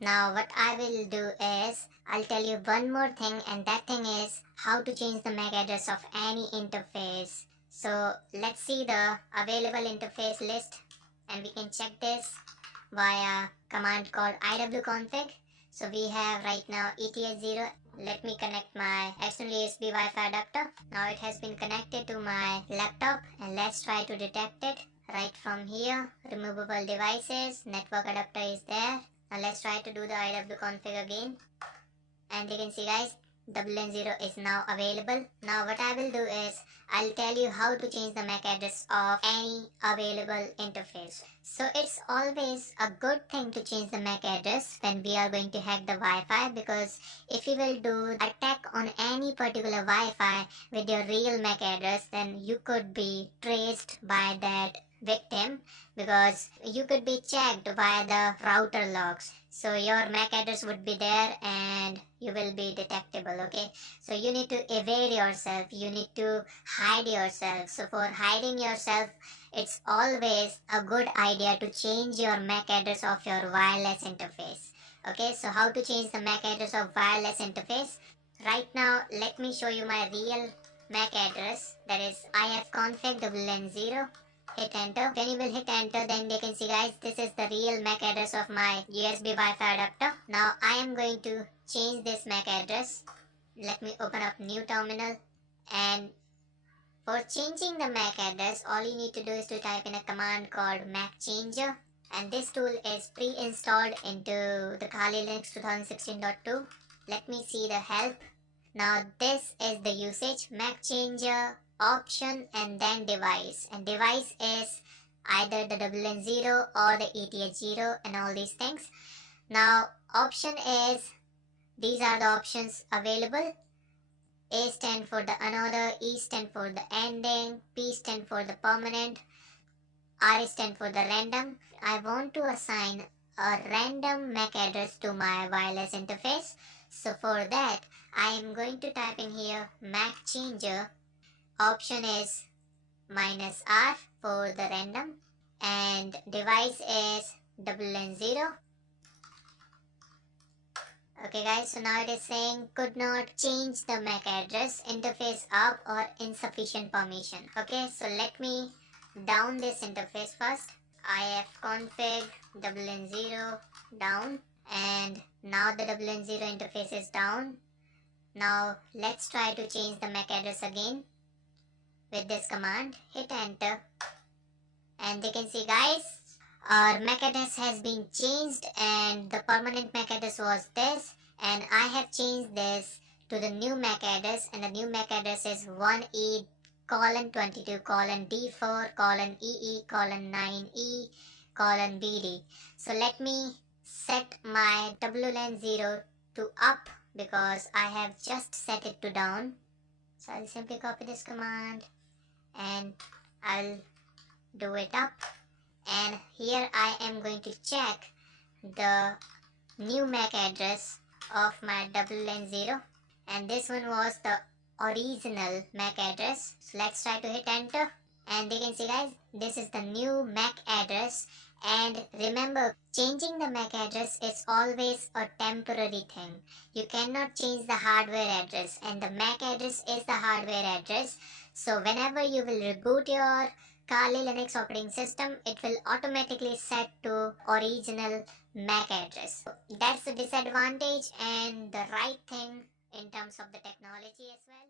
Now what I will do is I'll tell you one more thing, and that thing is how to change the MAC address of any interface. So let's see the available interface list, and we can check this via command called iwconfig. So we have right now ETH0. Let me connect my external USB Wi-Fi adapter. Now it has been connected to my laptop, and let's try to detect it. Right from here, removable devices, network adapter is there. Now let's try to do the iwconfig again, and you can see guys, WLAN0 is now available. Now what I will do is I'll tell you how to change the MAC address of any available interface. So it's always a good thing to change the MAC address when we are going to hack the Wi-Fi, because if you will do attack on any particular Wi-Fi with your real MAC address, then you could be traced by that victim, because you could be checked via the router logs. So your MAC address would be there and you will be detectable. Okay, so you need to evade yourself, you need to hide yourself. So for hiding yourself, it's always a good idea to change your MAC address of your wireless interface. Okay, so how to change the MAC address of wireless interface? Right now let me show you my real MAC address, that is ifconfig WLAN0. Hit enter. When you will hit enter, then they can see guys, this is the real MAC address of my USB Wi-Fi adapter. Now I am going to change this MAC address. Let me open up new terminal, and for changing the MAC address, all you need to do is to type in a command called MAC changer, and this tool is pre-installed into the Kali Linux 2016.2. Let me see the help. Now this is the usage: MAC changer, option, and then device. And device is either the WLAN0 or the ETH0 and all these things. Now option is, these are the options available. A stand for the another, E stand for the ending, P stand for the permanent, R stand for the random. I want to assign a random MAC address to my wireless interface. So for that, I am going to type in here MAC changer. Option is -R for the random, and device is WLAN0. Okay guys, so now it is saying could not change the MAC address, interface up or insufficient permission. Okay, so let me down this interface first. ifconfig WLAN0 down, and now the WLAN0 interface is down. Now let's try to change the MAC address again with this command. Hit enter, and you can see guys, our MAC address has been changed, and the permanent MAC address was this, and I have changed this to the new MAC address, and the new MAC address is 1E:22:D4:EE:9E:BD. So let me set my WLAN0 to up, because I have just set it to down. So I'll simply copy this command and I'll do it up, and here I am going to check the new MAC address of my WLAN0, and this one was the original MAC address. So let's try to hit enter, and you can see guys, this is the new MAC address. And remember, changing the MAC address is always a temporary thing. You cannot change the hardware address, and the MAC address is the hardware address. So whenever you will reboot your Kali Linux operating system, it will automatically set to original MAC address. So that's the disadvantage and the right thing in terms of the technology as well.